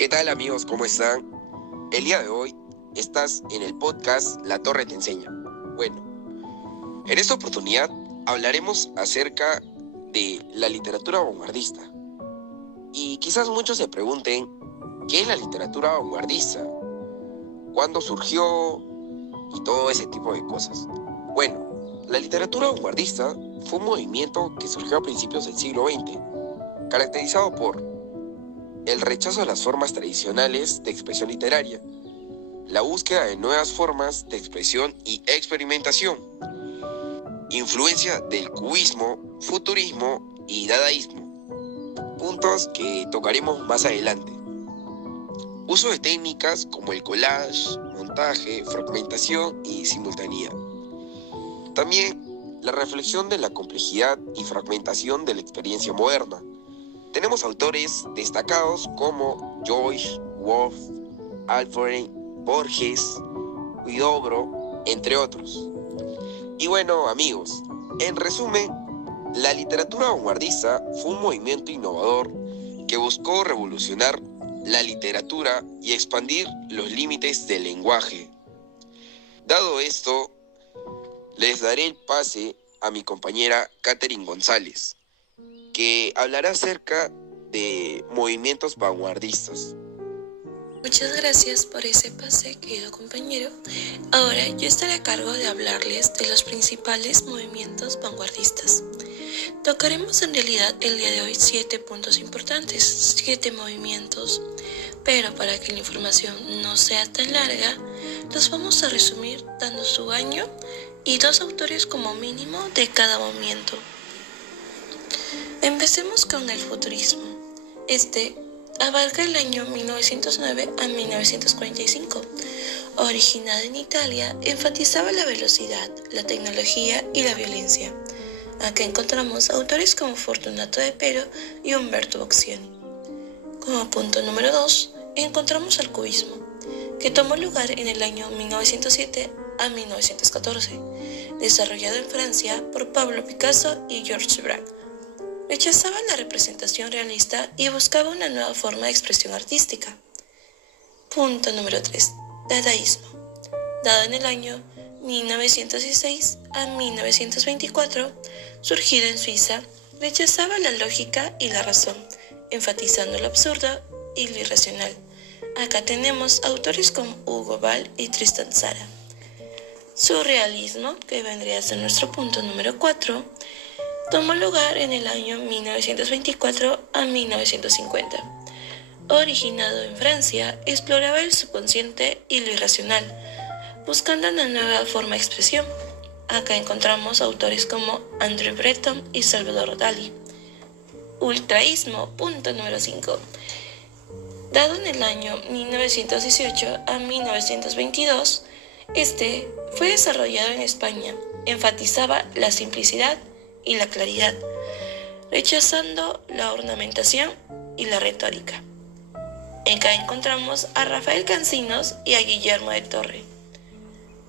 ¿Qué tal amigos? ¿Cómo están? El día de hoy estás en el podcast La Torre Te Enseña. Bueno, en esta oportunidad hablaremos acerca de la literatura vanguardista. Y quizás muchos se pregunten, ¿qué es la literatura vanguardista? ¿Cuándo surgió? Y todo ese tipo de cosas. Bueno, la literatura vanguardista fue un movimiento que surgió a principios del siglo XX, caracterizado por el rechazo a las formas tradicionales de expresión literaria, la búsqueda de nuevas formas de expresión y experimentación, influencia del cubismo, futurismo y dadaísmo, puntos que tocaremos más adelante. Uso de técnicas como el collage, montaje, fragmentación y simultaneidad. También la reflexión de la complejidad y fragmentación de la experiencia moderna. Tenemos autores destacados como Joyce, Woolf, Alfred, Borges, Huidobro, entre otros. Y bueno, amigos, en resumen, la literatura vanguardista fue un movimiento innovador que buscó revolucionar la literatura y expandir los límites del lenguaje. Dado esto, les daré el pase a mi compañera Catherine González, que hablará acerca de movimientos vanguardistas. Muchas gracias por ese pase, querido compañero. Ahora yo estaré a cargo de hablarles de los principales movimientos vanguardistas. Tocaremos en realidad el día de hoy 7 puntos importantes, 7 movimientos, pero para que la información no sea tan larga, los vamos a resumir dando su año y 2 autores como mínimo de cada movimiento. Empecemos con el futurismo. Este abarca el año 1909 a 1945. Originado en Italia, enfatizaba la velocidad, la tecnología y la violencia. Acá encontramos autores como Fortunato de Pero y Umberto Boccioni. Como punto número 2, encontramos al cubismo, que tomó lugar en el año 1907 a 1914, desarrollado en Francia por Pablo Picasso y Georges Braque. Rechazaba la representación realista y buscaba una nueva forma de expresión artística. Punto número 3. Dadaísmo. Dado en el año 1916 a 1924, surgido en Suiza, rechazaba la lógica y la razón, enfatizando lo absurdo y lo irracional. Acá tenemos autores como Hugo Ball y Tristan Tzara. Surrealismo, que vendría a ser nuestro punto número 4, tomó lugar en el año 1924 a 1950. Originado en Francia, exploraba el subconsciente y lo irracional, buscando una nueva forma de expresión. Acá encontramos autores como André Breton y Salvador Dalí. Ultraísmo, punto número 5. Dado en el año 1918 a 1922, este fue desarrollado en España. Enfatizaba la simplicidad y la claridad, rechazando la ornamentación y la retórica. Acá encontramos a Rafael Cancinos y a Guillermo de Torre.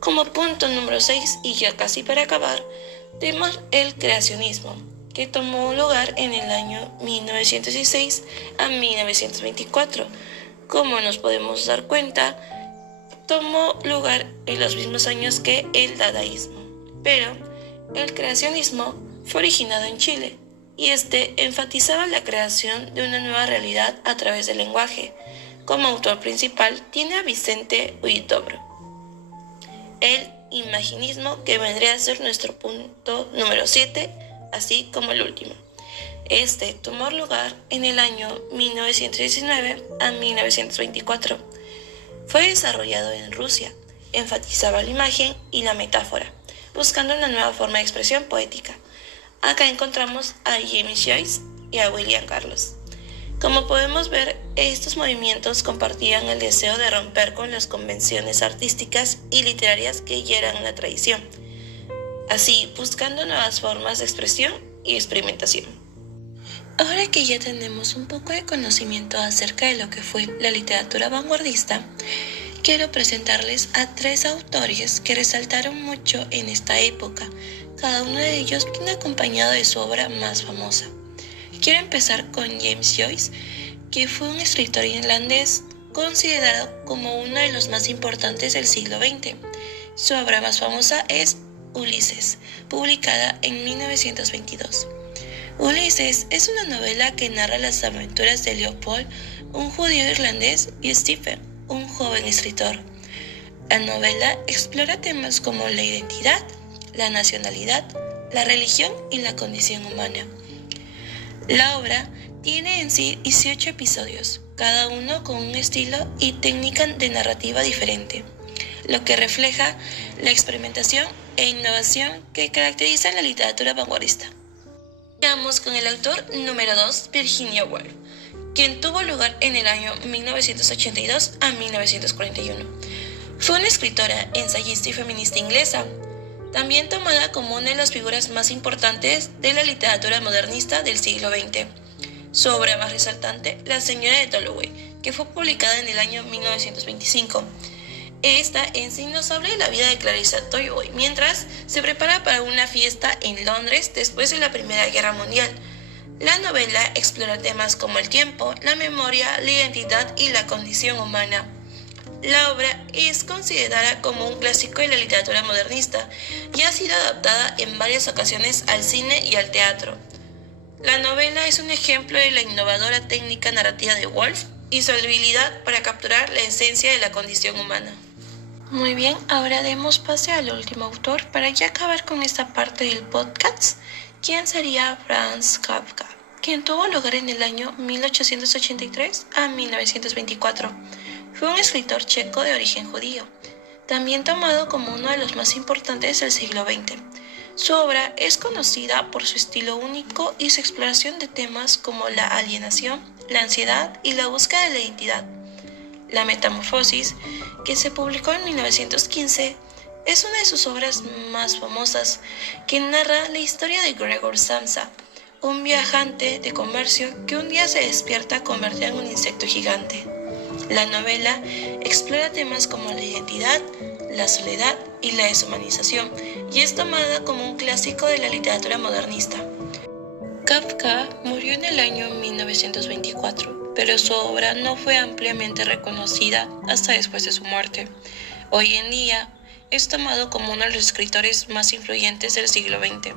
Como punto número 6, y ya casi para acabar, tenemos el creacionismo, que tomó lugar en el año 1916 a 1924. Como nos podemos dar cuenta, tomó lugar en los mismos años que el dadaísmo, pero el creacionismo fue originado en Chile y este enfatizaba la creación de una nueva realidad a través del lenguaje. Como autor principal tiene a Vicente Huidobro. El imaginismo, que vendría a ser nuestro punto número 7, así como el último. Este tomó lugar en el año 1919 a 1924. Fue desarrollado en Rusia, enfatizaba la imagen y la metáfora, buscando una nueva forma de expresión poética. Acá encontramos a James Joyce y a William Carlos. Como podemos ver, estos movimientos compartían el deseo de romper con las convenciones artísticas y literarias que ya eran una tradición, así buscando nuevas formas de expresión y experimentación. Ahora que ya tenemos un poco de conocimiento acerca de lo que fue la literatura vanguardista, quiero presentarles a 3 autores que resaltaron mucho en esta época. Cada uno de ellos viene acompañado de su obra más famosa. Quiero empezar con James Joyce, que fue un escritor irlandés considerado como uno de los más importantes del siglo XX. Su obra más famosa es Ulises, publicada en 1922. Ulises es una novela que narra las aventuras de Leopold, un judío irlandés, y Stephen, un joven escritor. La novela explora temas como la identidad, la nacionalidad, la religión y la condición humana. La obra tiene en sí 18 episodios, cada uno con un estilo y técnica de narrativa diferente, lo que refleja la experimentación e innovación que caracterizan la literatura vanguardista. Vamos con el autor número 2, Virginia Woolf, quien tuvo lugar en el año 1982 a 1941. Fue una escritora, ensayista y feminista inglesa, también tomada como una de las figuras más importantes de la literatura modernista del siglo XX. Su obra más resaltante, La señora de Dalloway, que fue publicada en el año 1925. Esta en sí nos habla de la vida de Clarissa Dalloway mientras se prepara para una fiesta en Londres después de la Primera Guerra Mundial. La novela explora temas como el tiempo, la memoria, la identidad y la condición humana. La obra es considerada como un clásico de la literatura modernista y ha sido adaptada en varias ocasiones al cine y al teatro. La novela es un ejemplo de la innovadora técnica narrativa de Woolf y su habilidad para capturar la esencia de la condición humana. Muy bien, ahora demos pase al último autor para ya acabar con esta parte del podcast, quien sería Franz Kafka, quien tuvo lugar en el año 1883 a 1924. Fue un escritor checo de origen judío, también tomado como uno de los más importantes del siglo XX. Su obra es conocida por su estilo único y su exploración de temas como la alienación, la ansiedad y la búsqueda de la identidad. La Metamorfosis, que se publicó en 1915, es una de sus obras más famosas, que narra la historia de Gregor Samsa, un viajante de comercio que un día se despierta convertido en un insecto gigante. La novela explora temas como la identidad, la soledad y la deshumanización, y es tomada como un clásico de la literatura modernista. Kafka murió en el año 1924, pero su obra no fue ampliamente reconocida hasta después de su muerte. Hoy en día es tomado como uno de los escritores más influyentes del siglo XX,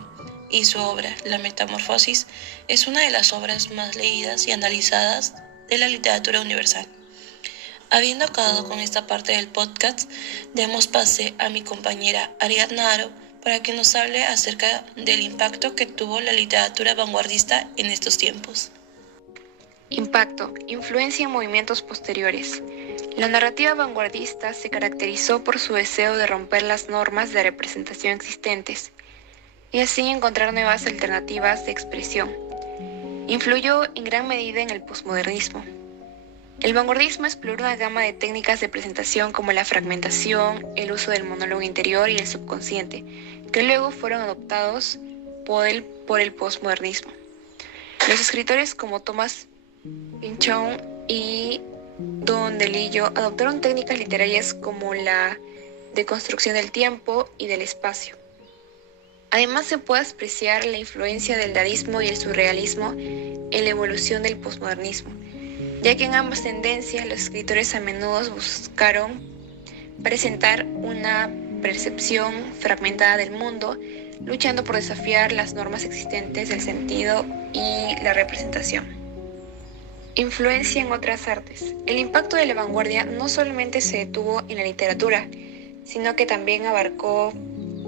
y su obra, La Metamorfosis, es una de las obras más leídas y analizadas de la literatura universal. Habiendo acabado con esta parte del podcast, demos pase a mi compañera Ariadna Aro para que nos hable acerca del impacto que tuvo la literatura vanguardista en estos tiempos. Impacto, influencia en movimientos posteriores. La narrativa vanguardista se caracterizó por su deseo de romper las normas de representación existentes y así encontrar nuevas alternativas de expresión. Influyó en gran medida en el posmodernismo. El vanguardismo exploró una gama de técnicas de presentación como la fragmentación, el uso del monólogo interior y el subconsciente, que luego fueron adoptados por el posmodernismo. Los escritores como Thomas Pynchon y Don DeLillo adoptaron técnicas literarias como la deconstrucción del tiempo y del espacio. Además, se puede apreciar la influencia del dadaísmo y el surrealismo en la evolución del posmodernismo, ya que en ambas tendencias los escritores a menudo buscaron presentar una percepción fragmentada del mundo, luchando por desafiar las normas existentes del sentido y la representación. Influencia en otras artes. El impacto de la vanguardia no solamente se detuvo en la literatura, sino que también abarcó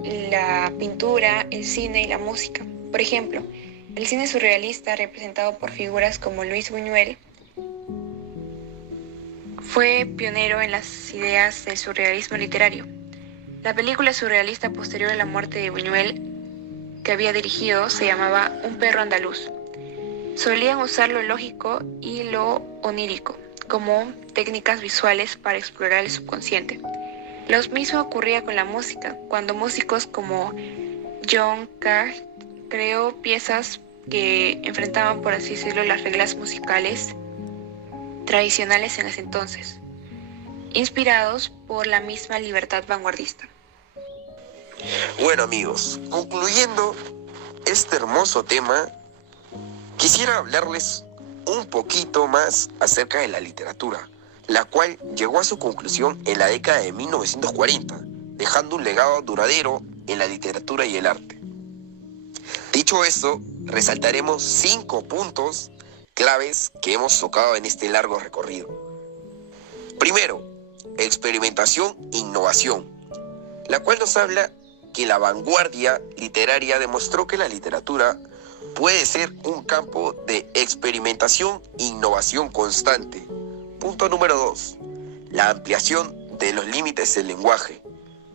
la pintura, el cine y la música. Por ejemplo, el cine surrealista, representado por figuras como Luis Buñuel, fue pionero en las ideas del surrealismo literario. La película surrealista posterior a la muerte de Buñuel, que había dirigido, se llamaba Un perro andaluz. Solían usar lo lógico y lo onírico como técnicas visuales para explorar el subconsciente. Lo mismo ocurría con la música, cuando músicos como John Cage creó piezas que enfrentaban, por así decirlo, las reglas musicales tradicionales en ese entonces, inspirados por la misma libertad vanguardista. Bueno amigos, concluyendo este hermoso tema, quisiera hablarles un poquito más acerca de la literatura, la cual llegó a su conclusión en la década de 1940, dejando un legado duradero en la literatura y el arte. Dicho esto, resaltaremos 5 puntos claves que hemos tocado en este largo recorrido. Primero, experimentación e innovación, la cual nos habla que la vanguardia literaria demostró que la literatura puede ser un campo de experimentación e innovación constante. Punto número 2, la ampliación de los límites del lenguaje,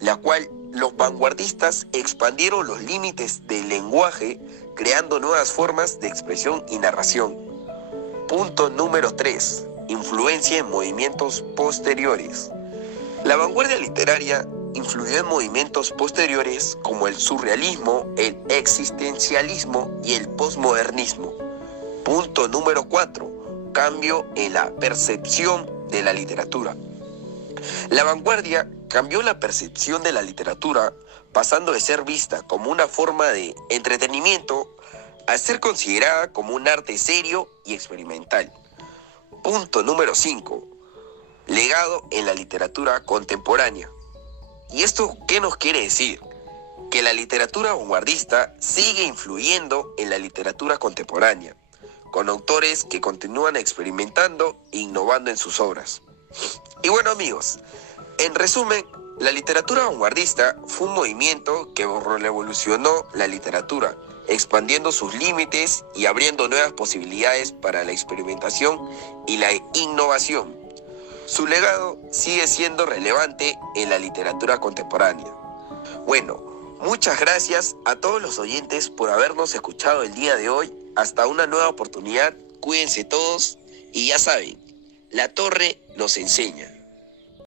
la cual los vanguardistas expandieron los límites del lenguaje creando nuevas formas de expresión y narración. Punto número 3, influencia en movimientos posteriores. La vanguardia literaria influyó en movimientos posteriores como el surrealismo, el existencialismo y el posmodernismo. Punto número 4, cambio en la percepción de la literatura. La vanguardia cambió la percepción de la literatura, pasando de ser vista como una forma de entretenimiento a ser considerada como un arte serio y experimental. Punto número 5, legado en la literatura contemporánea. ¿Y esto qué nos quiere decir? Que la literatura vanguardista sigue influyendo en la literatura contemporánea, con autores que continúan experimentando e innovando en sus obras. Y bueno, amigos, en resumen, la literatura vanguardista fue un movimiento que revolucionó la literatura, expandiendo sus límites y abriendo nuevas posibilidades para la experimentación y la innovación. Su legado sigue siendo relevante en la literatura contemporánea. Bueno, muchas gracias a todos los oyentes por habernos escuchado el día de hoy. Hasta una nueva oportunidad, cuídense todos y ya saben, la torre nos enseña.